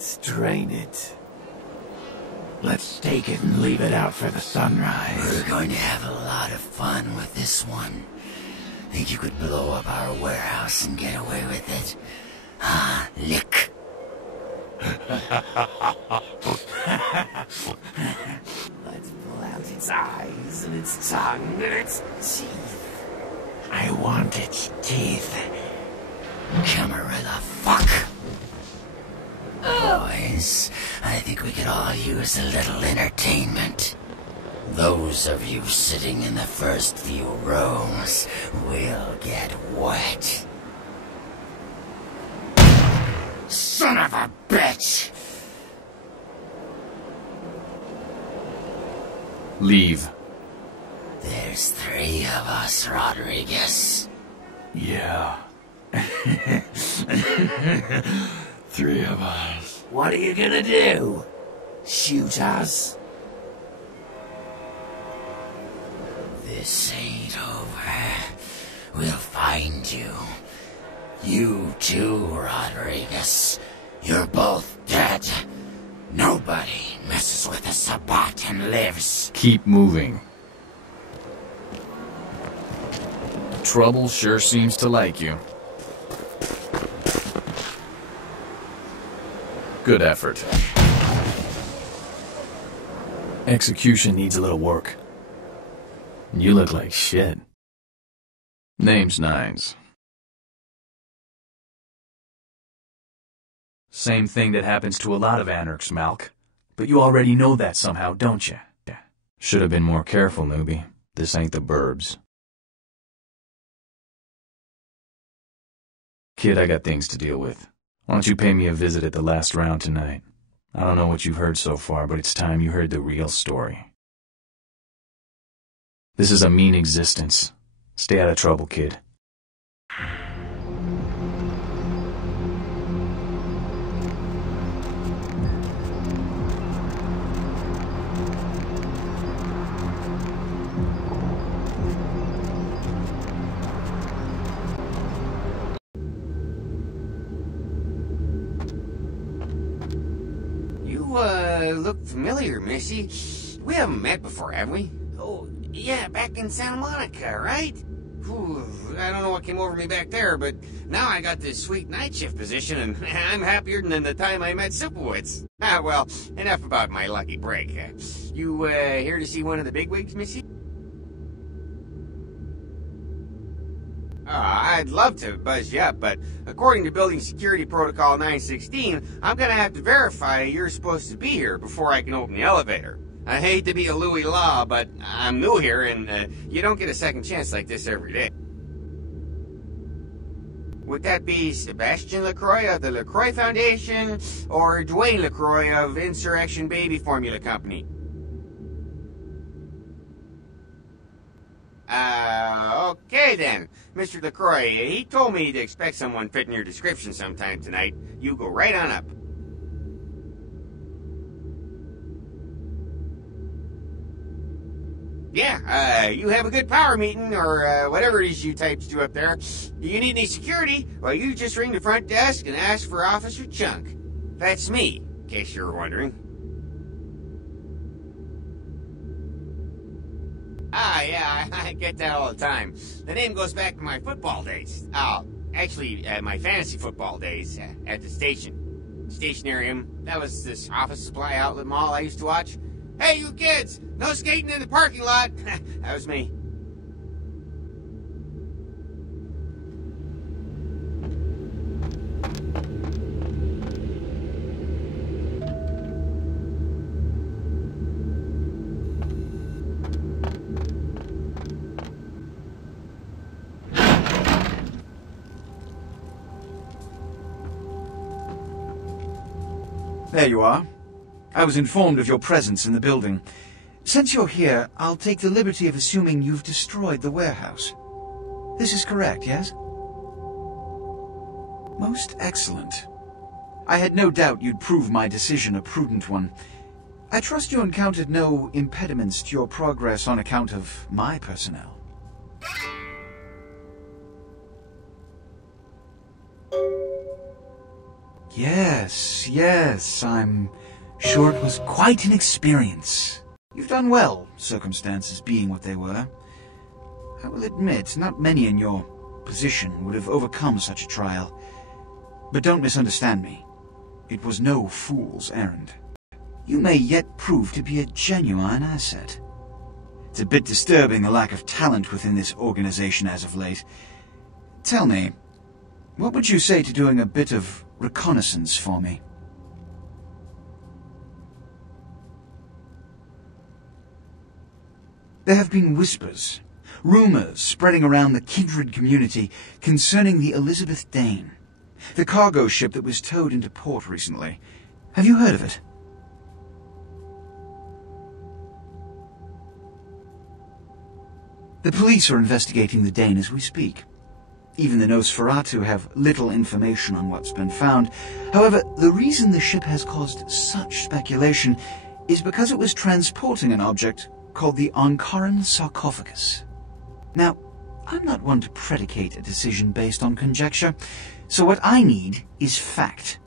Let's drain it. Let's take it and leave it out for the sunrise. We're going to have a lot of fun with this one. Think you could blow up our warehouse and get away with it? Ah, lick. Let's pull out its eyes and its tongue and its teeth. I want its teeth. Camarilla, fuck! Boys, I think we could all use a little entertainment. Those of you sitting in the first few rows will get wet. Son of a bitch! Leave. There's 3 of us, Rodriguez. Yeah. 3 of us. What are you gonna do? Shoot us? This ain't over. We'll find you. You too, Rodriguez. You're both dead. Nobody messes with a Sabat and lives. Keep moving. Trouble sure seems to like you. Good effort. Execution needs a little work. You look like shit. Name's Nines. Same thing that happens to a lot of anarchs, Malk. But you already know that somehow, don't you? Should have been more careful, newbie. This ain't the burbs. Kid, I got things to deal with. Why don't you pay me a visit at the last round tonight? I don't know what you've heard so far, but it's time you heard the real story. This is a mean existence. Stay out of trouble, kid. Look familiar, Missy. We haven't met before, have we? Oh, yeah, back in Santa Monica, right? Whew, I don't know what came over me back there, but now I got this sweet night shift position, and I'm happier than the time I met Sipowicz. Ah, well, enough about my lucky break. You, here to see one of the bigwigs, Missy? I'd love to buzz you up, but according to Building Security Protocol 916, I'm gonna have to verify you're supposed to be here before I can open the elevator. I hate to be a Louis Law, but I'm new here, and you don't get a second chance like this every day. Would that be Sebastian LaCroix of the LaCroix Foundation, or Dwayne LaCroix of Insurrection Baby Formula Company? Okay then. Mr. LaCroix, he told me to expect someone fitting your description sometime tonight. You go right on up. Yeah, you have a good power meeting, or whatever it is you types do up there. Do you need any security? Well, you just ring the front desk and ask for Officer Chunk. That's me, in case you were wondering. Ah, yeah, I get that all the time. The name goes back to my football days. Oh, actually, my fantasy football days at the station. Stationarium. That was this office supply outlet mall I used to watch. Hey, you kids! No skating in the parking lot! That was me. There you are. I was informed of your presence in the building. Since you're here, I'll take the liberty of assuming you've destroyed the warehouse. This is correct, yes? Most excellent. I had no doubt you'd prove my decision a prudent one. I trust you encountered no impediments to your progress on account of my personnel. Yes, I'm sure it was quite an experience. You've done well, circumstances being what they were. I will admit, not many in your position would have overcome such a trial. But don't misunderstand me. It was no fool's errand. You may yet prove to be a genuine asset. It's a bit disturbing the lack of talent within this organization as of late. Tell me, what would you say to doing a bit of reconnaissance for me? There have been whispers, rumors spreading around the kindred community concerning the Elizabethan, the cargo ship that was towed into port recently. Have you heard of it? The police are investigating the Dane as we speak. Even the Nosferatu have little information on what's been found. However, the reason the ship has caused such speculation is because it was transporting an object called the Ankaran sarcophagus. Now, I'm not one to predicate a decision based on conjecture, so what I need is fact.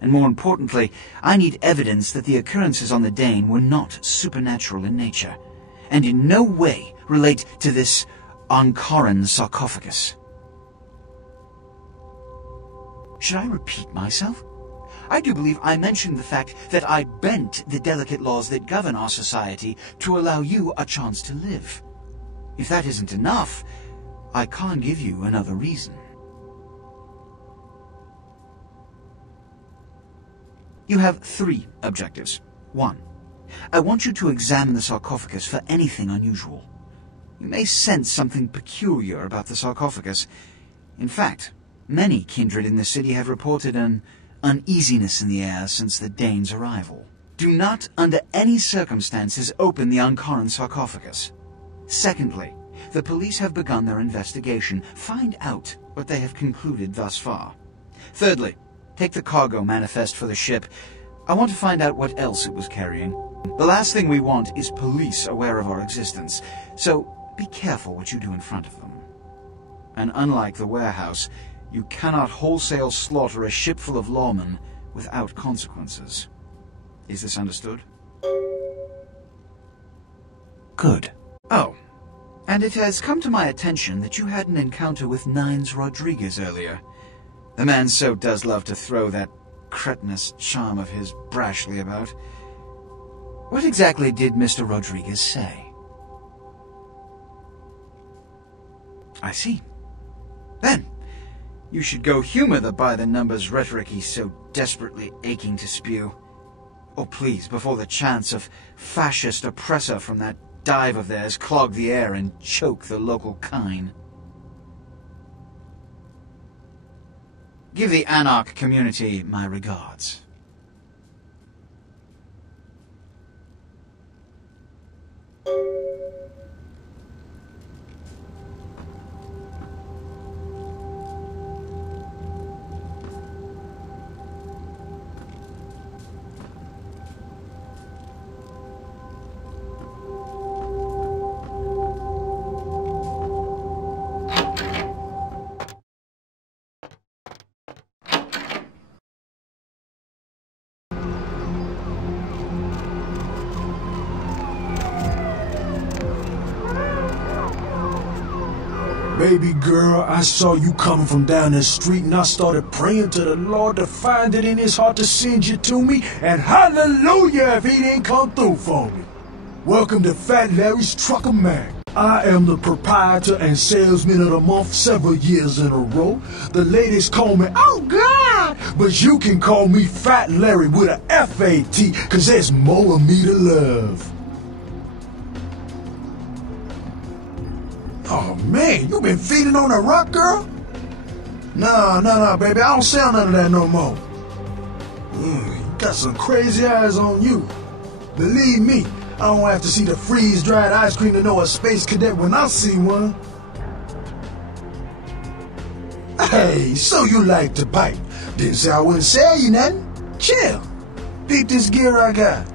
And more importantly, I need evidence that the occurrences on the Dane were not supernatural in nature, and in no way relate to this Ankaran sarcophagus. Should I repeat myself? I do believe I mentioned the fact that I bent the delicate laws that govern our society to allow you a chance to live. If that isn't enough, I can't give you another reason. You have 3 objectives. 1. I want you to examine the sarcophagus for anything unusual. You may sense something peculiar about the sarcophagus. In fact, many kindred in the city have reported an uneasiness in the air since the Dane's arrival. Do not, under any circumstances, open the Ankaran sarcophagus. Secondly, the police have begun their investigation. Find out what they have concluded thus far. Thirdly, take the cargo manifest for the ship. I want to find out what else it was carrying. The last thing we want is police aware of our existence, so be careful what you do in front of them. And unlike the warehouse, you cannot wholesale slaughter a ship full of lawmen without consequences. Is this understood? Good. Oh, and it has come to my attention that you had an encounter with Nines Rodriguez earlier. The man so does love to throw that cretinous charm of his brashly about. What exactly did Mr. Rodriguez say? I see. Then, you should go humor the by-the-numbers rhetoric he's so desperately aching to spew. Oh, please, before the chance of fascist oppressor from that dive of theirs clog the air and choke the local kine. Give the Anarch community my regards. Baby girl, I saw you coming from down the street and I started praying to the Lord to find it in his heart to send you to me, and hallelujah if he didn't come through for me. Welcome to Fat Larry's Trucker Mag. I am the proprietor and salesman of the month several years in a row. The ladies call me, oh God, but you can call me Fat Larry with a F-A-T, cause there's more of me to love. Oh man, you been feeding on that rock, girl? No, baby, I don't sell none of that no more. You got some crazy eyes on you. Believe me, I don't have to see the freeze-dried ice cream to know a space cadet when I see one. Hey, so you like to bite. Didn't say I wouldn't sell you nothing. Chill. Beat this gear I got.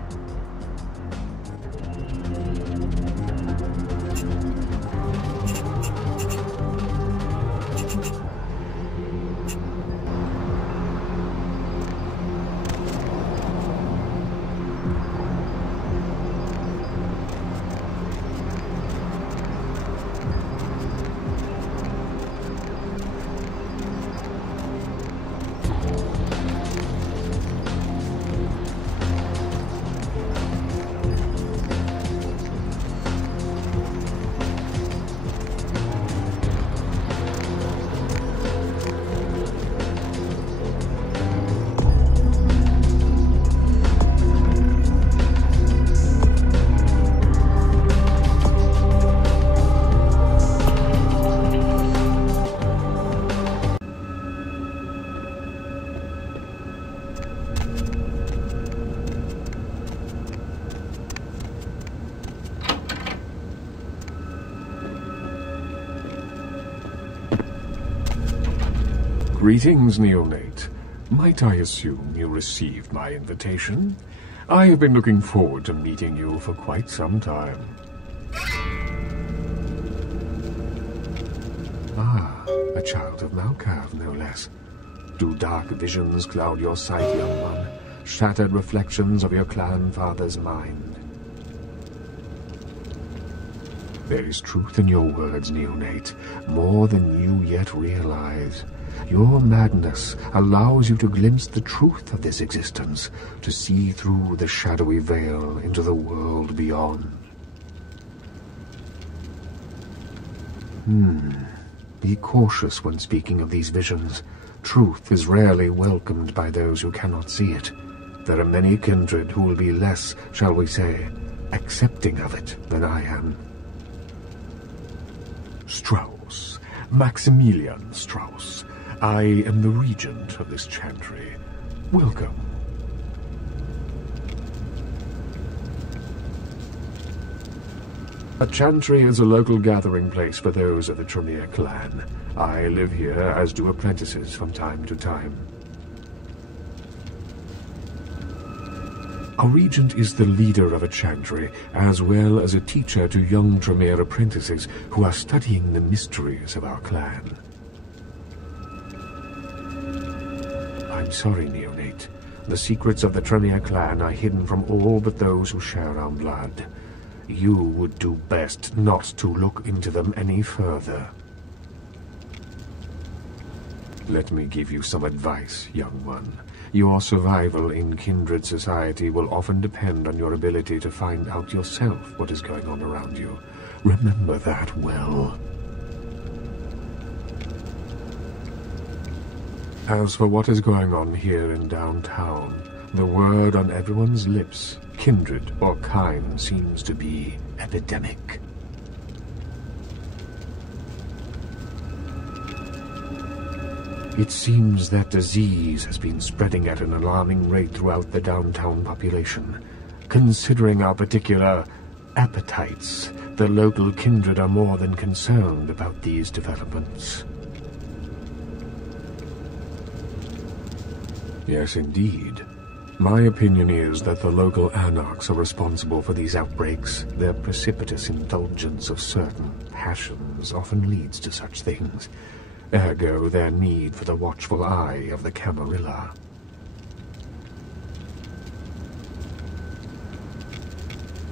Greetings, neonate. Might I assume you received my invitation? I have been looking forward to meeting you for quite some time. Ah, a child of Malkav, no less. Do dark visions cloud your sight, young one? Shattered reflections of your clan father's mind? There is truth in your words, neonate, more than you yet realize. Your madness allows you to glimpse the truth of this existence, to see through the shadowy veil into the world beyond. Be cautious when speaking of these visions. Truth is rarely welcomed by those who cannot see it. There are many kindred who will be less, shall we say, accepting of it than I am. Strauss, Maximilian Strauss. I am the regent of this chantry. Welcome. A chantry is a local gathering place for those of the Tremere clan. I live here, as do apprentices from time to time. A regent is the leader of a chantry, as well as a teacher to young Tremere apprentices who are studying the mysteries of our clan. I'm sorry, neonate. The secrets of the Tremere clan are hidden from all but those who share our blood. You would do best not to look into them any further. Let me give you some advice, young one. Your survival in kindred society will often depend on your ability to find out yourself what is going on around you. Remember that well. As for what is going on here in downtown, the word on everyone's lips, kindred or kind, seems to be epidemic. It seems that disease has been spreading at an alarming rate throughout the downtown population. Considering our particular appetites, the local kindred are more than concerned about these developments. Yes, indeed. My opinion is that the local anarchs are responsible for these outbreaks. Their precipitous indulgence of certain passions often leads to such things. Ergo, their need for the watchful eye of the Camarilla.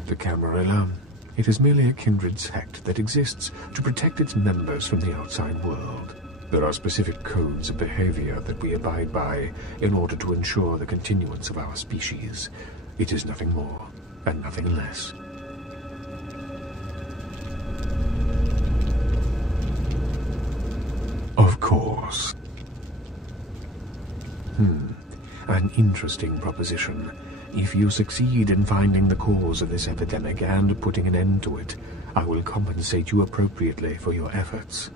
The Camarilla? It is merely a kindred sect that exists to protect its members from the outside world. There are specific codes of behavior that we abide by in order to ensure the continuance of our species. It is nothing more and nothing less. Of course. An interesting proposition. If you succeed in finding the cause of this epidemic and putting an end to it, I will compensate you appropriately for your efforts.